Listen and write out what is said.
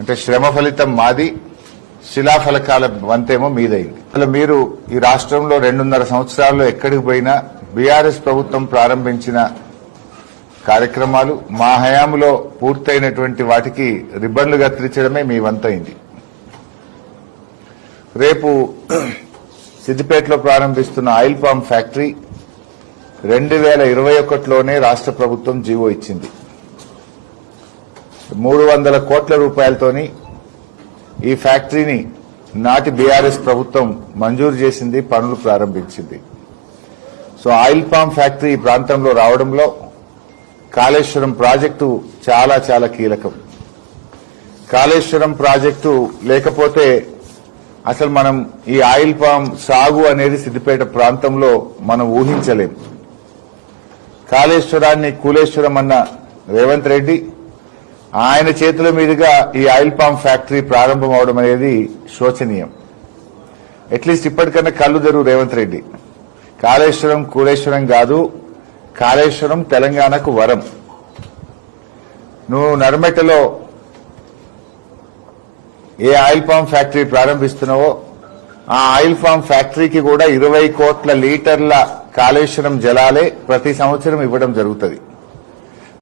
అంటే శ్రమ ఫలితం మాది, శిలాఫలకాల వంతేమో మీదైంది. అసలు మీరు ఈ రాష్ట్రంలో 2.5 సంవత్సరాల్లో ఎక్కడికి పోయినా బీఆర్ఎస్ ప్రభుత్వం ప్రారంభించిన కార్యక్రమాలు మా హయాంలో పూర్తయినటువంటి వాటికి రిబ్బన్లు కత్తిరించడమే మీ వంతైంది. రేపు సిద్దిపేటలో ప్రారంభిస్తున్న ఆయిల్ పామ్ ఫ్యాక్టరీ 2021లోనే రాష్ట్ర ప్రభుత్వం జీవో ఇచ్చింది. 300 కోట్ల రూపాయలతోని ఈ ఫ్యాక్టరీని నాటి బీఆర్ఎస్ ప్రభుత్వం మంజూరు చేసింది, పనులు ప్రారంభించింది. సో ఆయిల్ పామ్ ఫ్యాక్టరీ ఈ ప్రాంతంలో రావడంలో కాళేశ్వరం ప్రాజెక్టు చాలా చాలా కీలకం. కాళేశ్వరం ప్రాజెక్టు లేకపోతే అసలు మనం ఈ ఆయిల్ పామ్ సాగు అనేది సిద్దిపేట ప్రాంతంలో మనం ఊహించలేం. కాళేశ్వరాన్ని కూలేశ్వరం అన్న రేవంత్ రెడ్డి ఆయన చేతుల మీదుగా ఈ ఆయిల్ పామ్ ఫ్యాక్టరీ ప్రారంభం అవడం అనేది శోచనీయం. అట్లీస్ట్ ఇప్పటికన్నా కళ్ళు తెరువు రేవంత్ రెడ్డి. కాళేశ్వరం కూలేశ్వరం కాదు, కాళేశ్వరం తెలంగాణకు వరం. నువ్వు నర్మెటలో ఏ ఆయిల్ పామ్ ఫ్యాక్టరీ ప్రారంభిస్తున్నావో ఆ ఆయిల్ పామ్ ఫ్యాక్టరీకి కూడా 20 కోట్ల లీటర్ల కాళేశ్వరం జలాలే ప్రతి సంవత్సరం ఇవ్వడం జరుగుతుంది.